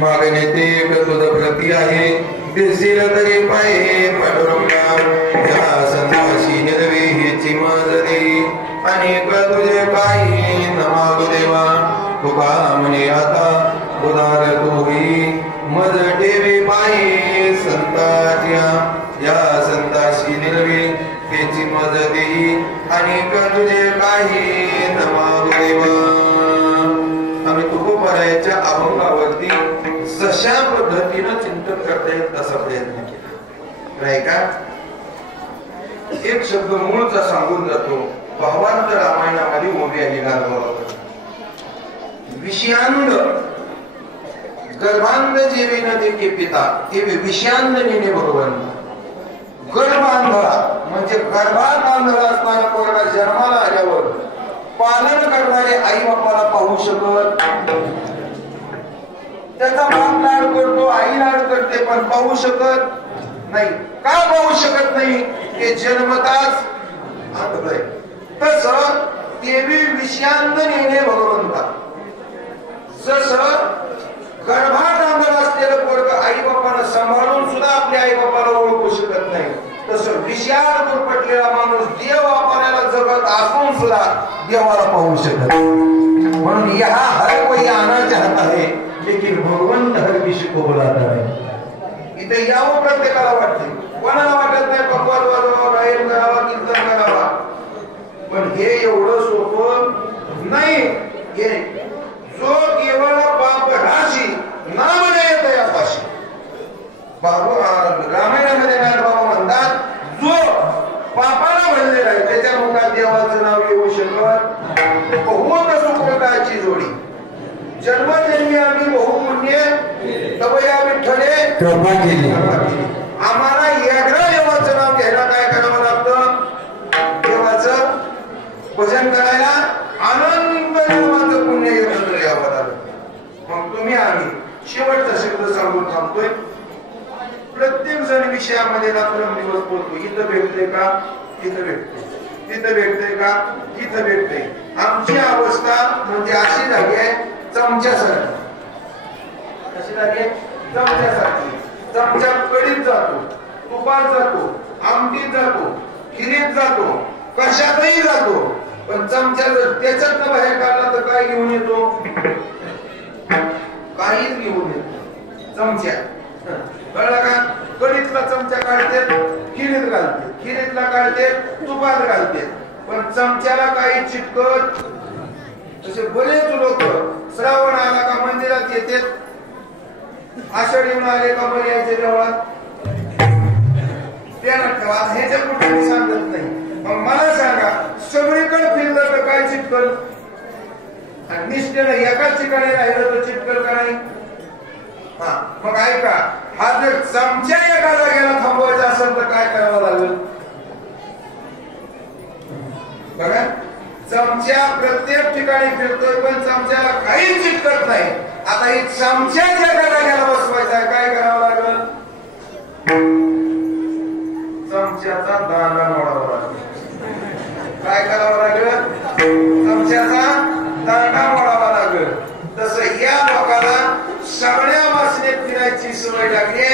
मागणे ते तुझ प्रती आहे दिसेल तरी पाये पांडुरंगा या संताशी निरवे हेची मजरी अनेक तुझे काही न मागू देवा तुका म्हणे आता उदार तोही मज ठेवे पाये संताच्या या संताशी निरवे हेची मजरी अनेक तुझे काही न मागू देवा. आम्ही तुकोबरायाच्या अभंगावरती जशा पद्धतीनं चिंतन करता येईल तसा प्रयत्न केला नाही का. एक शब्द मूळचा सांगून जातो. भावांत रामायणामध्ये उभे आहे विषयांद गर्भांध जेवे न देखे पिता ते विषयांद नेणे भगवंत. गर्भांधळा म्हणजे गर्भात आंधळा असणारा पोरगा जन्माला आल्यावर पालन करणारे आई बापाला पाहू शकत, त्याचा बाप लाड करतो आई लाड करते पण पाहू शकत नाही. का पाहू शकत नाही? ते जन्मताच आंधळ आहे. तस देवी विषयांद नेणे भगवंता. जसं गर्भात आंधळ असलेलं पोरग आई बापाला सांभाळून सुद्धा आपल्या आई बापाला ओळखू शकत नाही, तसं विषयावर गुरफटलेला माणूस देव आपल्याला जगत असून सुद्धा देवाला पाहू शकत. म्हणून यहा हर कोई आनाच्या हात आहे लेकिन भगवंत हर किसी को बुलाता है. इथे यावं प्रत्येकाला वाटते, कोणाला वाटत नाही भगवान वाजवा बाहेर करावा कीर्तन करावा, पण हे एवढं सोपं नाही. हे जो केवळ बाप राशी नाम देत यापाशी रामायणामध्ये बाबा म्हणतात जो पापाला म्हणलेला आहे त्याच्या मुखात देवाचं नाव येऊ शकत. बहुत सुकृताची जोडी. जन्मजन्मी आम्ही बहुपुण्य तवया विठ्ठले कृपा केली. आम्हाला एकदा देवाचं नाव घ्यायला काय करावं लागतं? देवाचं भजन करायला अनंत जन्माचं पुण्य एकत्र यावं लागतं. मग तुम्ही आम्ही शेवटचा शब्द सांगून थांबतोय. प्रत्येक जण विषयामध्ये रात्रंदिवस बोलतो. इथं भेटते का? तिथं भेटते. तिथं भेटते का? तिथं भेटते. आमची अवस्था म्हणजे अशी झाली आहे चमच्यासारखी. कशी झाली आहे? चमच्यासारखी. चमच्या कडीत जातो, तुपात जातो, आमटीत जातो, खिरीत जातो, कशातही जातो, पण चमच्या जर त्याच्यात बाहेर काढला तर काय घेऊन येतो? काहीच घेऊन येतो. चमच्या कळलं का? कडीतला चमचा काढते, खिरीत घालते, खिरीतला काढते, तुपात घालते, पण चमच्याला काही चिटकत. तसे बरेच लोक श्रावण आला का मंदिरात येते, आषाढ येऊन आले का बरे यायचे देवळात ठेवा. ह्याच्या कुठे सांगत नाही. मग मला सांगा सगळीकडे फिरलं तर काय चिटकल? निष्ठेनं एकाच ठिकाणी राहिलं तर चिटकल का नाही? हा मग ऐका, हा जर चमच्या एका जागेला थांबवायचा असेल तर काय करावं लागेल? बघा, चमच्या प्रत्येक ठिकाणी फिरतोय पण चमच्याला काहीच चिटकत नाही. आता ही चमच्याच्या एका जागेला बसवायचा आहे, काय करावं लागेल? चमच्याचा दांडा मोडावा लागेल. काय करावं लागेल? चमच्याचा दांडा मोडावा लागेल. तसं या लोकांना सगळ्या वासनेत फिरायची सवय लागली.